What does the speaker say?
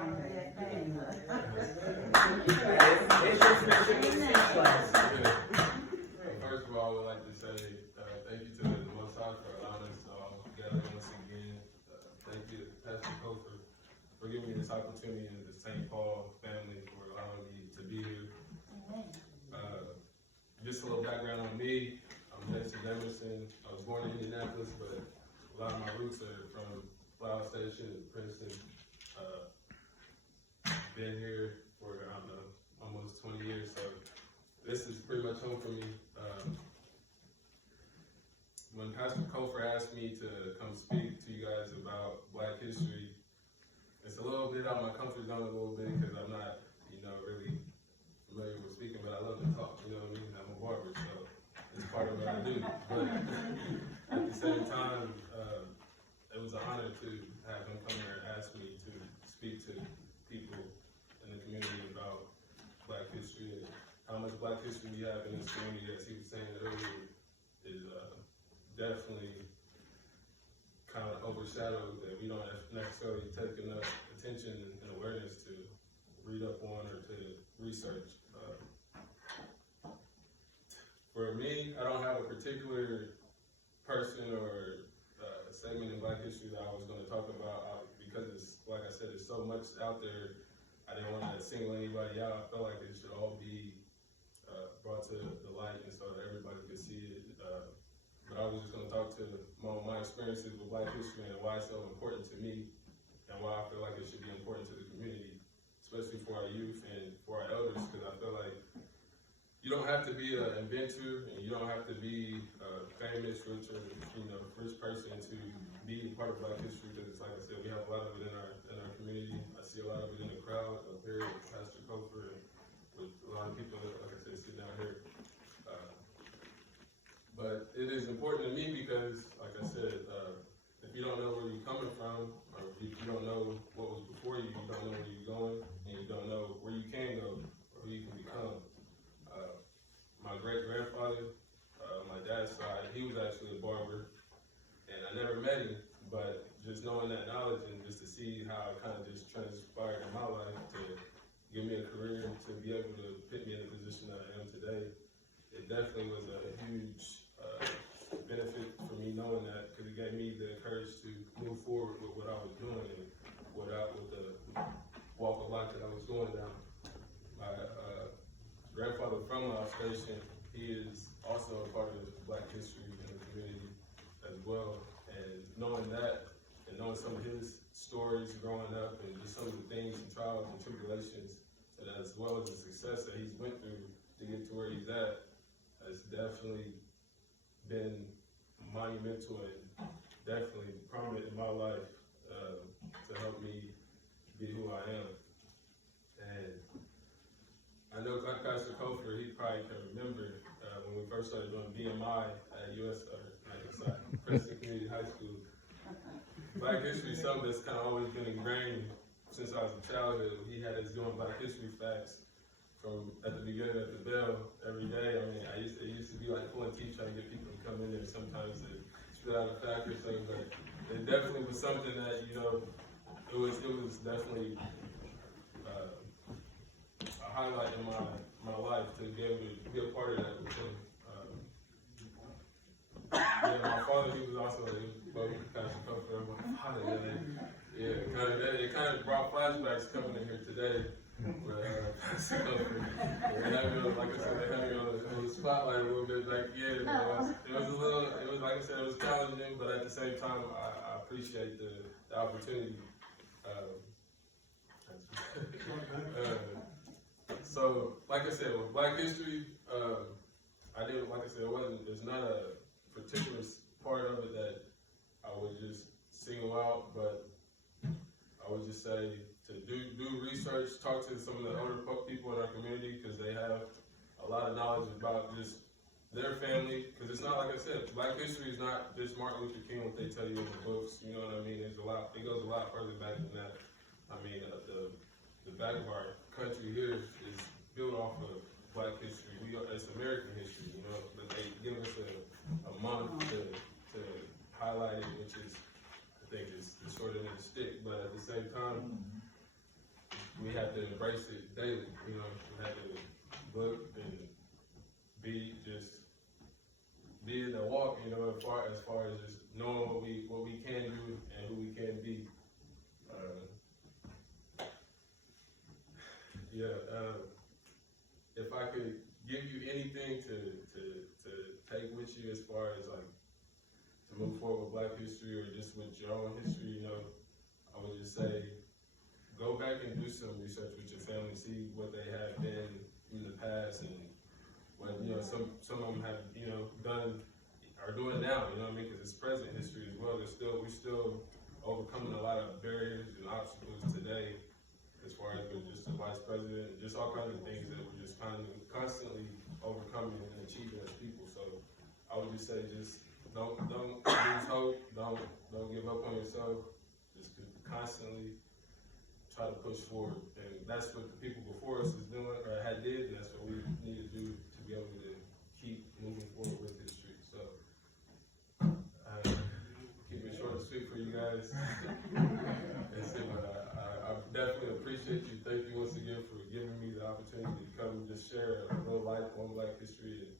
First of all, I would like to say thank you to the Most High for allowing us to all gather once again. Thank you, Pastor Cole, for giving me this opportunity, and the St. Paul family for allowing me to be here. Just a little background on me. I'm Jayson Black History. I was born in Indianapolis, but a lot of my roots are from Flower Station, Princeton. Been here for, I don't know, almost 20 years, so this is pretty much home for me. When Pastor Kofer asked me to come speak to you guys about Black history, it's a little bit out of my comfort zone a little bit because I'm not, really familiar with speaking, but I love to talk, you know what I mean? I'm a barber, so it's part of what I do. But at the same time, it was an honor to have him come here and ask me to speak to people in the community about Black history and how much Black history we have in this community, as he was saying earlier, is definitely kind of overshadowed, that we don't necessarily take enough attention and awareness to read up on or to research. For me, I don't have a particular person or segment in Black history that I was going to talk about because it's, like I said, there's so much out there. I didn't want to single anybody out. I felt like it should all be brought to the light and so that everybody could see it. But I was just going to talk to my experiences with Black history and why it's so important to me and why I feel like it should be important to the community, especially for our youth and for our elders, because I feel like you don't have to be an inventor and you don't have to be famous, rich, or rich person to be a part of Black history, because it's like I said, we have a lot of it in our community. I see a lot of it in the crowd up here with Pastor Kofer and with a lot of people that, like I said, sit down here. But it is important to me because, like I said, if you don't know where you're coming from, or if you don't know what was before you, you don't know where you're going, and you don't know where you can go or who you can become. My great-grandfather, my dad's side, he was actually a barber, and I never met him, but just knowing that knowledge and just to see how it kind of just transpired in my life to give me a career, to be able to put me in the position that I am today, it definitely was a huge benefit for me knowing that, because it gave me the courage to move forward with what I was doing and with the walk of life that I was going down. My grandfather from Flower Station, he is also a part of Black history in the community as well, and knowing that and knowing some of his stories growing up and just some of the things and trials and tribulations, and as well as the success that he's went through to get to where he's at, has definitely been monumental and definitely prominent in my life to help me be who I am. And I know Pastor Kofer, he probably can remember when we first started doing BMI at Princeton Community High School. Black history is something that's kind of always been ingrained since I was a childhood. He had us doing Black history facts from at the beginning of the bell every day. I mean, it used to be like pulling teeth trying to get people to come in there sometimes to spit out a fact or something, but it definitely was something that, it was definitely a highlight in my life to be able to be a part of that with him. My father, he was also a Pastor Kofer. My father, it kind of brought flashbacks coming in here today. Pastor Kofer, like I said, they had me on the spotlight a little bit. It was like I said, it was challenging, but at the same time, I appreciate the opportunity. So, like I said, with Black history, there's not a particular part of it that I would just single out, but I would just say to do research, talk to some of the older people in our community, because they have a lot of knowledge about just their family, because it's not, like I said, Black history is not just Martin Luther King, what they tell you in the books, you know what I mean? It goes a lot further back than that. I mean, the back of our country here is built off of Black history. It's American history, but they give us a month to highlight it, which is, I think, is the short end of the stick. But at the same time, we have to embrace it daily. You know, we have to look and be in the walk. You know, as far as just knowing what we can do and who we can be. If I could give you anything to take with you as far as like to move forward with Black history or just with your own history, you know, I would just say go back and do some research with your family, see what they have been in the past and what, you know, some of them have, you know, done are doing now, you know what I mean? Because it's present history as well. We're still overcoming a lot of barriers and obstacles today as far as with just the vice president and just all kinds of things that we're just constantly overcoming and achieving as people. So I would just say just don't lose hope, don't give up on yourself. Just constantly try to push forward. And that's what the people before us is doing or did, and that's what we need to do to be able to keep moving forward with history. So keep it short and sweet for you guys. I definitely appreciate you. Thank you once again for giving me the opportunity to come and just share a real life on Black history. And